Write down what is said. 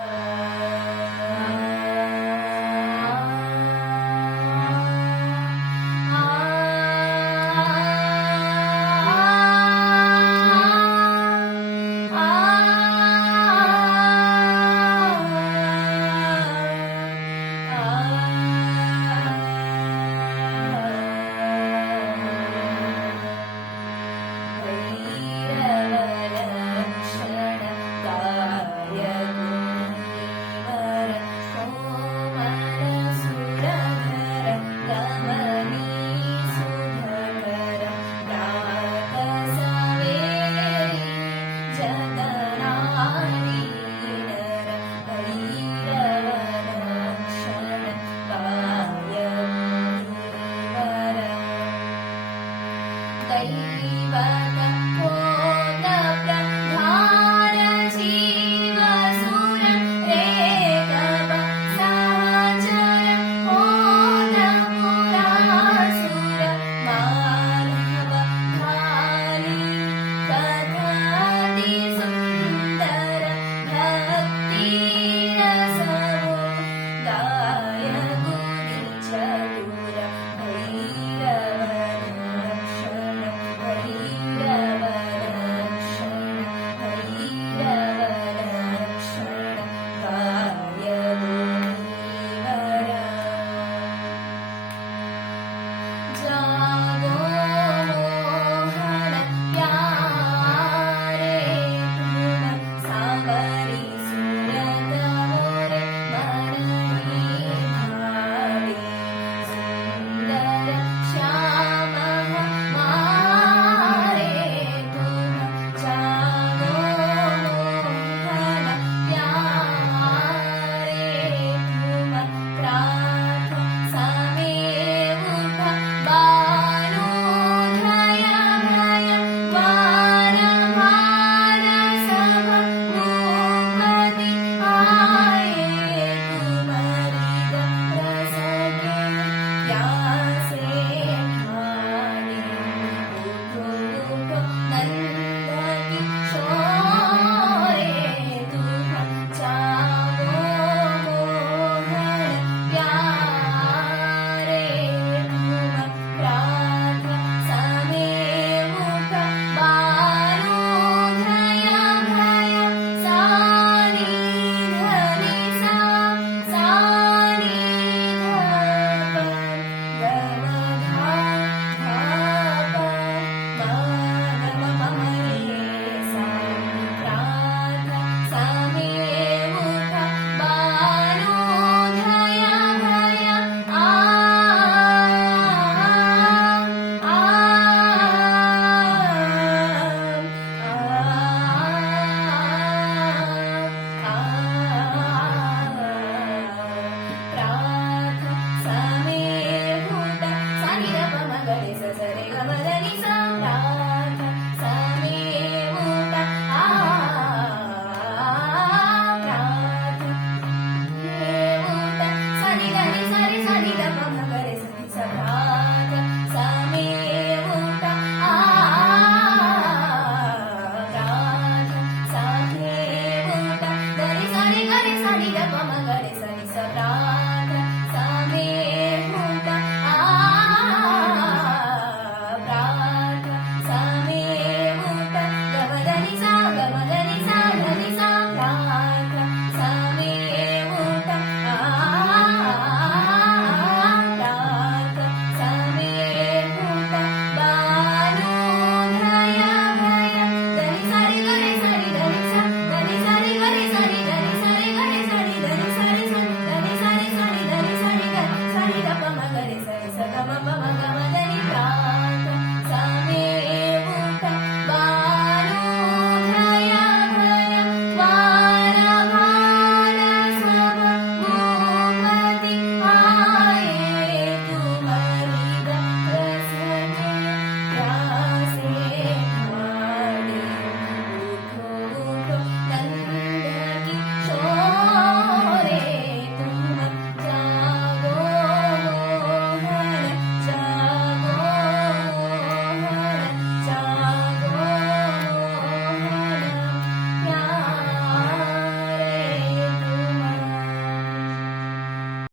Uh... done.